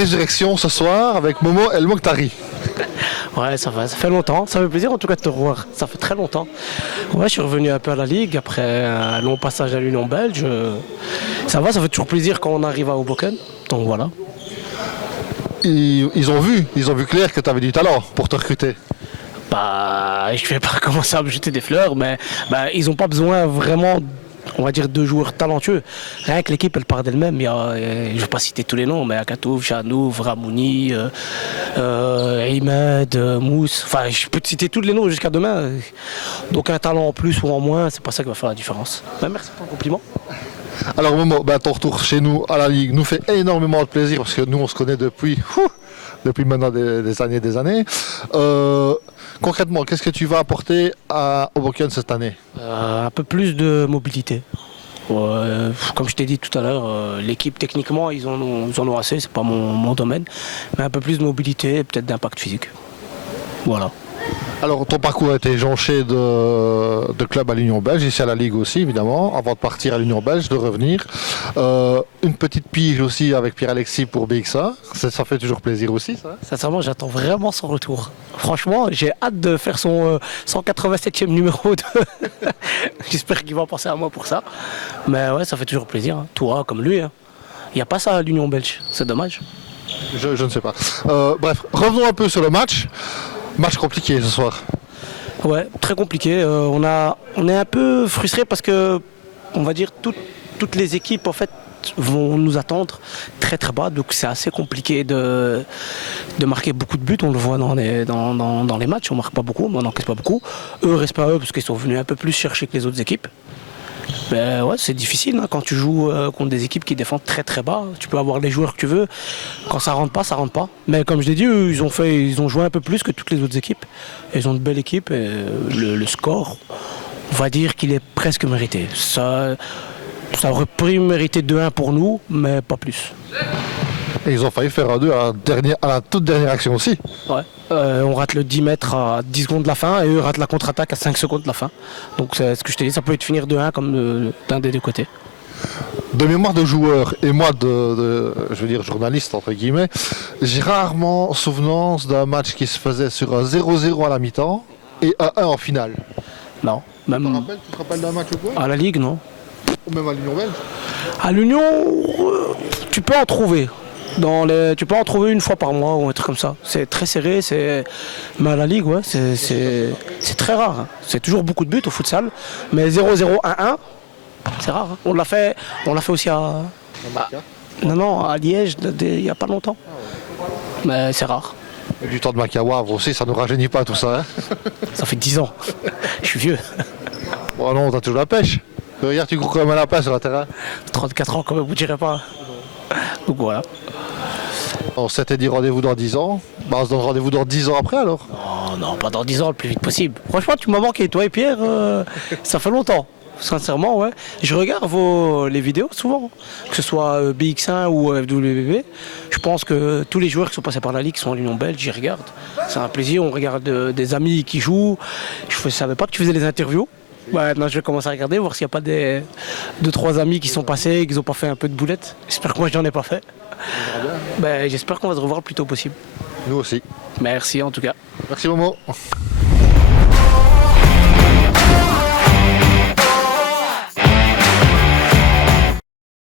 résurrection ce soir avec Momo El Mokhtari. Ouais, ça va, ça fait longtemps. Ça fait plaisir en tout cas de te revoir. Ça fait très longtemps. Ouais, je suis revenu un peu à la Ligue après un long passage à l'Union belge. Ça va, ça fait toujours plaisir quand on arrive à Hoboken. Donc voilà. Ils ont vu clair que tu avais du talent pour te recruter. Bah, je vais pas commencer à me jeter des fleurs, mais bah, ils n'ont pas besoin vraiment, on va dire, de joueurs talentueux. Rien que l'équipe, elle part d'elle-même. Je ne vais pas citer tous les noms, mais Akatouf, Chanouf, Ramouni, Ahmed, Mousse. Enfin, je peux te citer tous les noms jusqu'à demain. Donc un talent en plus ou en moins, c'est pas ça qui va faire la différence. Bah, merci pour le compliment. Alors Momo, ton retour chez nous à la Ligue nous fait énormément de plaisir parce que nous on se connaît depuis maintenant des années et des années. Concrètement, qu'est-ce que tu vas apporter à Hoboken cette année? Un peu plus de mobilité. Comme je t'ai dit tout à l'heure, l'équipe techniquement ils en ont assez, c'est pas mon domaine, mais un peu plus de mobilité et peut-être d'impact physique. Voilà. Alors ton parcours a été jonché de clubs à l'Union belge, ici à la Ligue aussi évidemment, avant de partir à l'Union belge, de revenir. Une petite pige aussi avec Pierre-Alexis pour BXA, ça fait toujours plaisir aussi ça. Sincèrement, j'attends vraiment son retour. Franchement, j'ai hâte de faire son 187e numéro. J'espère qu'il va penser à moi pour ça. Mais ouais, ça fait toujours plaisir. Hein. Toi, comme lui. Hein. Il n'y a pas ça à l'Union belge, c'est dommage. Je ne sais pas. Bref, revenons un peu sur le match. Match compliqué ce soir. Ouais, très compliqué. On est un peu frustré parce que, on va dire, toutes les équipes en fait vont nous attendre très très bas. Donc c'est assez compliqué de marquer beaucoup de buts. On le voit dans les matchs. On marque pas beaucoup, mais on n'encaisse pas beaucoup. Eux restent pas eux parce qu'ils sont venus un peu plus chercher que les autres équipes. Ben ouais, c'est difficile hein, quand tu joues contre des équipes qui défendent très très bas. Tu peux avoir les joueurs que tu veux. Quand ça rentre pas, ça rentre pas. Mais comme je l'ai dit, eux, ils ont joué un peu plus que toutes les autres équipes. Ils ont de belles équipes et le score, on va dire qu'il est presque mérité. Ça aurait pu mériter 2-1 pour nous, mais pas plus. Et ils ont failli faire un 2 à la toute dernière action aussi. Ouais. On rate le 10 mètres à 10 secondes de la fin et eux ratent la contre-attaque à 5 secondes de la fin. Donc c'est ce que je t'ai dit, ça peut être finir 2-1 comme d'un des deux côtés. De mémoire de joueur et moi je veux dire journaliste entre guillemets, j'ai rarement souvenance d'un match qui se faisait sur un 0-0 à la mi-temps et un 1 en finale. Non. Même Tu te rappelles d'un match ou quoi? à la Ligue, non. Ou même à l'Union belge? À l'Union, tu peux en trouver. Tu peux en trouver une fois par mois ou un truc comme ça. C'est très serré, mais à la Ligue, ouais, c'est très rare. Hein. C'est toujours beaucoup de buts au futsal, mais 0-0, 1-1, c'est rare. Hein. On l'a fait aussi à Liège il n'y a pas longtemps. Mais c'est rare. Et du temps de Macawavre aussi, ça ne nous rajeunit pas tout ça. Hein. Ça fait 10 ans. Je suis vieux. Bon non, t'as toujours la pêche. Regarde, tu cours quand même à la pêche sur le terrain. 34 ans quand même, vous ne direz pas. Donc voilà. On s'était dit rendez-vous dans 10 ans. On se donne rendez-vous dans 10 ans après alors. Non, pas dans 10 ans, le plus vite possible. Franchement, tu m'as manqué, toi et Pierre, ça fait longtemps. Sincèrement, ouais. Je regarde les vidéos souvent, que ce soit BX1 ou FWB. Je pense que tous les joueurs qui sont passés par la Ligue sont à l'Union belge, j'y regarde. C'est un plaisir, on regarde des amis qui jouent. Je ne savais pas que tu faisais les interviews. Maintenant, je vais commencer à regarder, voir s'il n'y a pas 2-3 amis qui sont passés, qui n'ont pas fait un peu de boulettes. J'espère que moi, je n'en ai pas fait. J'espère qu'on va se revoir le plus tôt possible. Nous aussi. Merci en tout cas. Merci Momo.